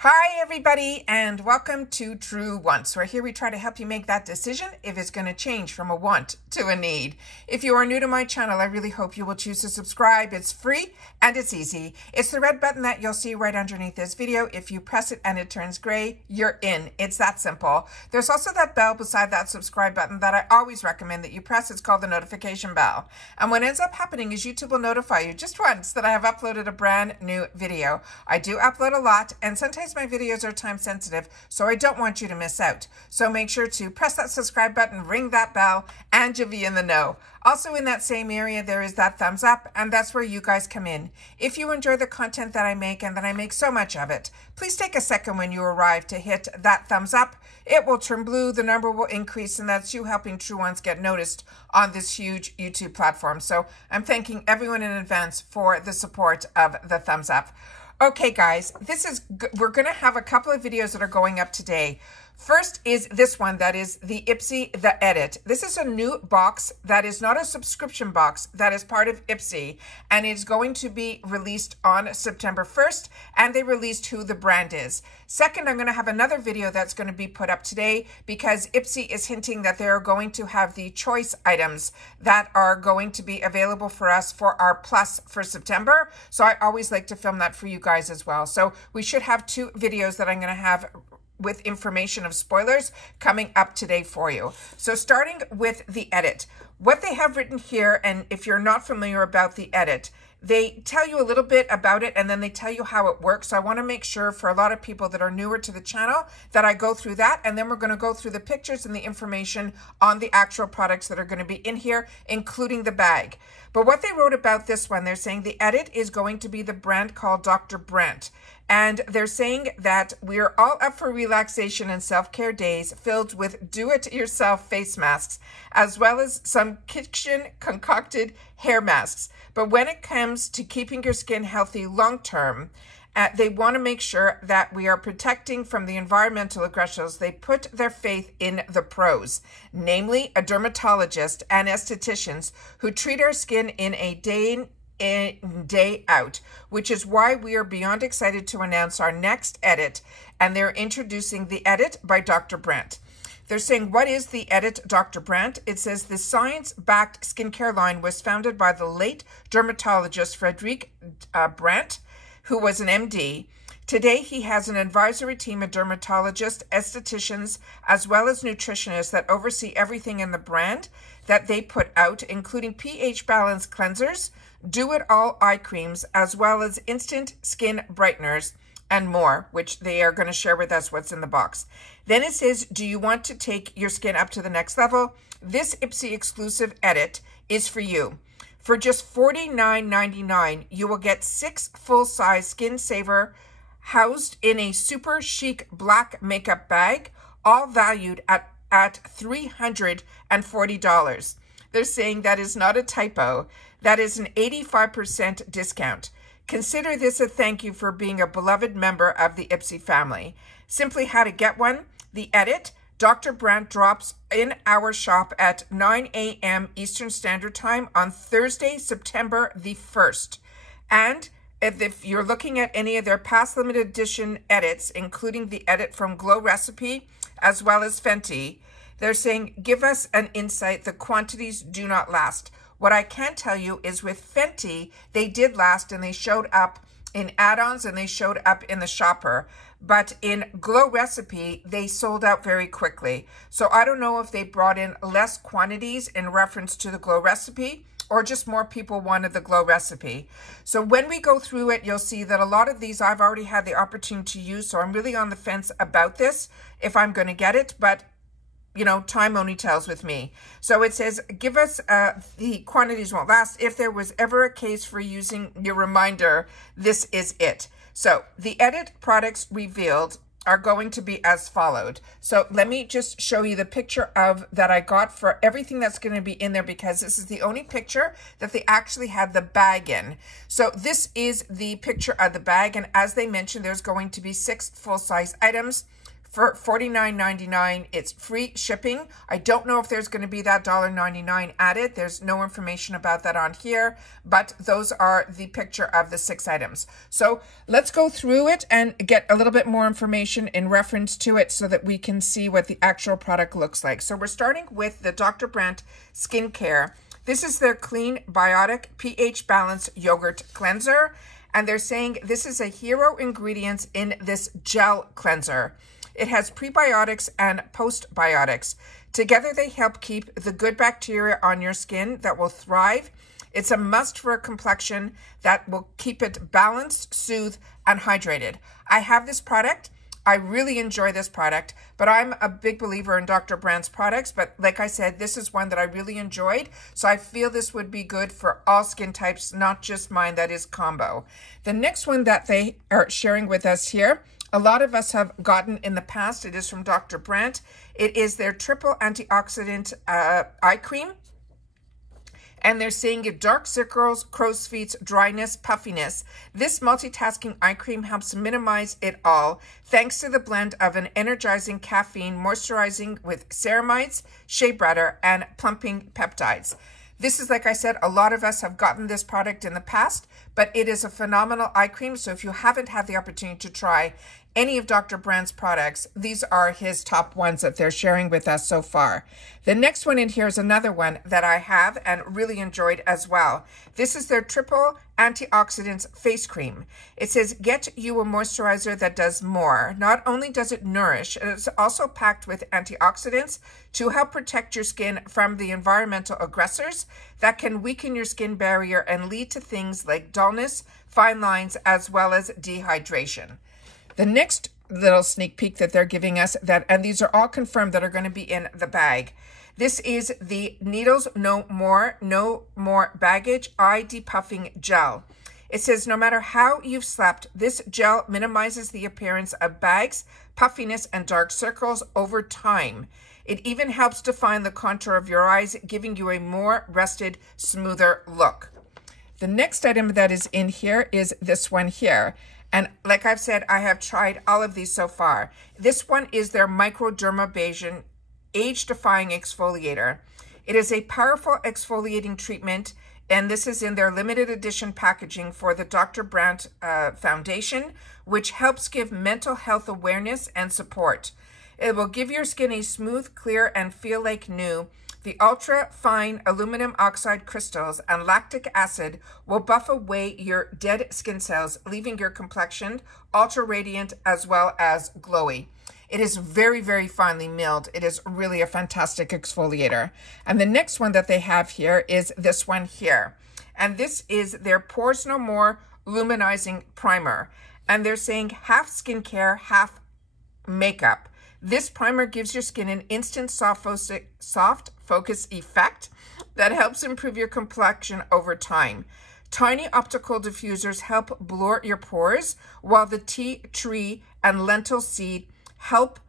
Hi everybody, and welcome to True Wants, where here we try to help you make that decision if it's going to change from a want to a need. If you are new to my channel, I really hope you will choose to subscribe. It's free and it's easy. It's the red button that you'll see right underneath this video. If you press it and it turns gray, you're in. It's that simple. There's also that bell beside that subscribe button that I always recommend that you press. It's called the notification bell. And what ends up happening is YouTube will notify you just once that I have uploaded a brand new video. I do upload a lot, and sometimes my videos are time sensitive, so I don't want you to miss out. So make sure to press that subscribe button, ring that bell, and you'll be in the know. Also in that same area, there is that thumbs up, and that's where you guys come in. If you enjoy the content that I make, and that I make so much of it, please take a second when you arrive to hit that thumbs up. It will turn blue, the number will increase, and that's you helping True Ones get noticed on this huge YouTube platform. So I'm thanking everyone in advance for the support of the thumbs up. Okay, guys, we're going to have a couple of videos that are going up today. First is this one, that is the IPSY, the edit. This is a new box that is not a subscription box, that is part of IPSY, and it's going to be released on September 1st, and they released who the brand is. Second, I'm going to have another video that's going to be put up today because IPSY is hinting that they're going to have the choice items that are going to be available for us for our Plus for September. So I always like to film that for you guys as well. So we should have two videos that I'm going to have with information of spoilers coming up today for you. So starting with the edit, what they have written here, and if you're not familiar about the edit, they tell you a little bit about it and then they tell you how it works. So I want to make sure for a lot of people that are newer to the channel that I go through that, and then we're going to go through the pictures and the information on the actual products that are going to be in here, including the bag. But what they wrote about this one, they're saying the edit is going to be the brand called Dr. Brandt. And they're saying that we're all up for relaxation and self-care days filled with do-it-yourself face masks, as well as some kitchen concocted hair masks. But when it comes to keeping your skin healthy long-term, they want to make sure that we are protecting from the environmental aggressions. They put their faith in the pros, namely a dermatologist and estheticians who treat our skin in a day in, day out, which is why we are beyond excited to announce our next edit, and they're introducing the edit by Dr. Brandt. They're saying, what is the edit, Dr. Brandt? It says the science-backed skincare line was founded by the late dermatologist Frederic Brandt, who was an MD. Today, he has an advisory team of dermatologists, estheticians, as well as nutritionists that oversee everything in the brand that they put out, including pH balance cleansers, do-it-all eye creams, as well as instant skin brighteners and more, which they are going to share with us what's in the box. Then it says, do you want to take your skin up to the next level? This IPSY exclusive edit is for you. For just $49.99, you will get 6 full-size Skin Saver housed in a super chic black makeup bag, all valued at $340. They're saying that is not a typo. That is an 85% discount. Consider this a thank you for being a beloved member of the IPSY family. Simply how to get one. The edit, Dr. Brandt drops in our shop at 9 a.m. Eastern Standard Time on Thursday, September the 1st. And if you're looking at any of their past limited edition edits, including the edit from Glow Recipe, as well as Fenty, they're saying, give us an insight. The quantities do not last. What I can tell you is with Fenty, they did last and they showed up in add-ons and they showed up in the shopper. But in Glow Recipe, they sold out very quickly. So I don't know if they brought in less quantities in reference to the Glow Recipe or just more people wanted the Glow Recipe. So when we go through it, you'll see that a lot of these I've already had the opportunity to use. So I'm really on the fence about this if I'm going to get it. But you know, time only tells with me. So it says, give us, the quantities won't last. If there was ever a case for using your reminder, this is it. So the edit products revealed are going to be as followed. So let me just show you the picture of that I got for everything that's going to be in there, because this is the only picture that they actually had the bag in. So this is the picture of the bag. And as they mentioned, there's going to be 6 full-size items. for $49.99. It's free shipping. I don't know if there's going to be that $1.99 added. There's no information about that on here, but those are the picture of the 6 items. So let's go through it and get a little bit more information in reference to it so that we can see what the actual product looks like. So we're starting with the Dr. Brandt Skincare. This is their Clean Biotic pH Balance Yogurt Cleanser. And they're saying this is a hero ingredient in this gel cleanser. It has prebiotics and postbiotics. Together, they help keep the good bacteria on your skin that will thrive. It's a must for a complexion that will keep it balanced, soothed, and hydrated. I have this product. I really enjoy this product, but I'm a big believer in Dr. Brandt's products. But like I said, this is one that I really enjoyed. So I feel this would be good for all skin types, not just mine, that is combo. The next one that they are sharing with us here, a lot of us have gotten in the past. It is from Dr. Brandt. It is their triple antioxidant eye cream. And they're saying if dark circles, crow's feet, dryness, puffiness, this multitasking eye cream helps minimize it all thanks to the blend of an energizing caffeine moisturizing with ceramides, shea butter, and plumping peptides. This is, like I said, a lot of us have gotten this product in the past, but it is a phenomenal eye cream. So if you haven't had the opportunity to try any of Dr. Brandt's products, these are his top ones that they're sharing with us so far. The next one in here is another one that I have and really enjoyed as well. This is their triple antioxidants face cream. It says, get you a moisturizer that does more. Not only does it nourish, it's also packed with antioxidants to help protect your skin from the environmental aggressors that can weaken your skin barrier and lead to things like dullness, fine lines, as well as dehydration. The next little sneak peek that they're giving us, and these are all confirmed that are going to be in the bag. This is the Needles No More Baggage Eye Depuffing Gel. It says no matter how you've slept, this gel minimizes the appearance of bags, puffiness, and dark circles over time. It even helps define the contour of your eyes, giving you a more rested, smoother look. The next item that is in here is this one here. And like I've said, I have tried all of these so far. This one is their Microdermabrasion Age-Defying Exfoliator. It is a powerful exfoliating treatment, and this is in their limited edition packaging for the Dr. Brandt Foundation, which helps give mental health awareness and support. It will give your skin a smooth, clear, and feel like new. The ultra-fine aluminum oxide crystals and lactic acid will buff away your dead skin cells, leaving your complexion ultra-radiant as well as glowy. It is very, very finely milled. It is really a fantastic exfoliator. And the next one that they have here is this one here. And this is their Pores No More Luminizing Primer. And they're saying half skincare, half makeup. This primer gives your skin an instant soft focus effect that helps improve your complexion over time. Tiny optical diffusers help blur your pores, while the tea tree and lentil seed help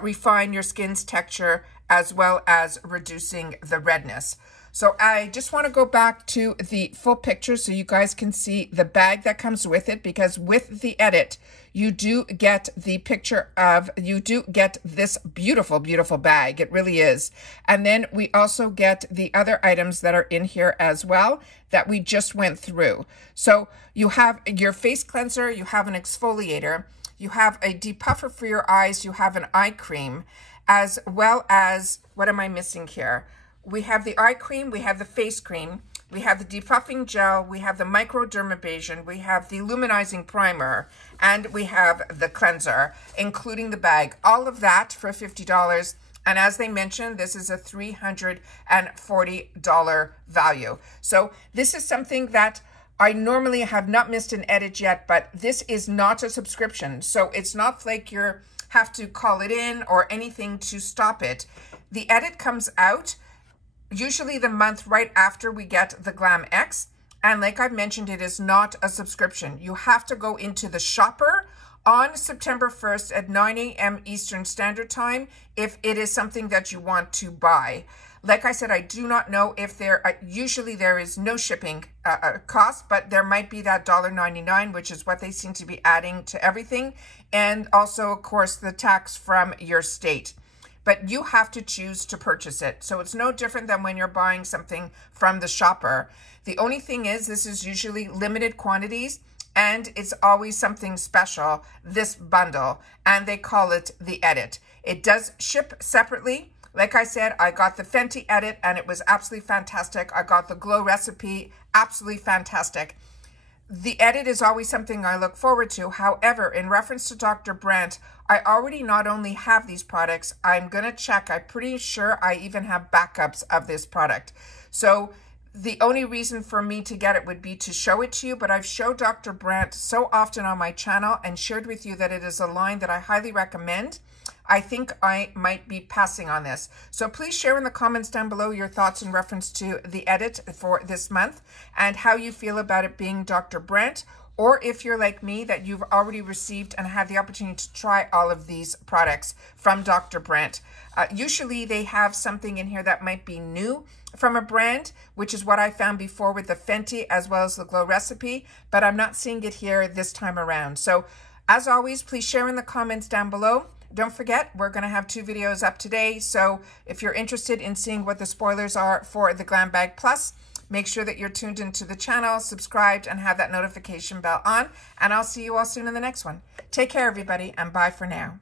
refine your skin's texture as well as reducing the redness. So I just want to go back to the full picture so you guys can see the bag that comes with it, because with the edit, you do get the picture of, you do get this beautiful, beautiful bag. It really is. And then we also get the other items that are in here as well that we just went through. So you have your face cleanser, you have an exfoliator, you have a depuffer for your eyes, you have an eye cream, as well as, what am I missing here? We have the eye cream, we have the face cream, we have the depuffing gel, we have the microdermabrasion, we have the luminizing primer, and we have the cleanser, including the bag. All of that for $50. And as they mentioned, this is a $340 value. So this is something that I normally have not missed an edit yet, but this is not a subscription. So it's not like you have to call it in or anything to stop it. The edit comes out usually the month right after we get the Glam X. And like I've mentioned, it is not a subscription. You have to go into the shopper on September 1st at 9 a.m. Eastern Standard Time if it is something that you want to buy. Like I said, I do not know if usually there is no shipping cost, but there might be that $1.99, which is what they seem to be adding to everything. And also, of course, the tax from your state. But you have to choose to purchase it. So it's no different than when you're buying something from the shopper. The only thing is, this is usually limited quantities, and it's always something special, this bundle, and they call it the edit. It does ship separately. Like I said, I got the Fenty edit and it was absolutely fantastic. I got the Glow recipe, absolutely fantastic. The edit is always something I look forward to. However, in reference to Dr. Brandt, I already not only have these products, I'm going to check. I'm pretty sure I even have backups of this product. So the only reason for me to get it would be to show it to you, but I've showed Dr. Brandt so often on my channel and shared with you that it is a line that I highly recommend. I think I might be passing on this. So please share in the comments down below your thoughts in reference to the edit for this month and how you feel about it being Dr. Brandt, or if you're like me, that you've already received and had the opportunity to try all of these products from Dr. Brandt. Usually they have something in here that might be new from a brand, which is what I found before with the Fenty as well as the Glow recipe, but I'm not seeing it here this time around. So as always, please share in the comments down below. Don't forget, we're going to have 2 videos up today. So if you're interested in seeing what the spoilers are for the Glam Bag Plus, make sure that you're tuned into the channel, subscribed, and have that notification bell on. And I'll see you all soon in the next one. Take care, everybody, and bye for now.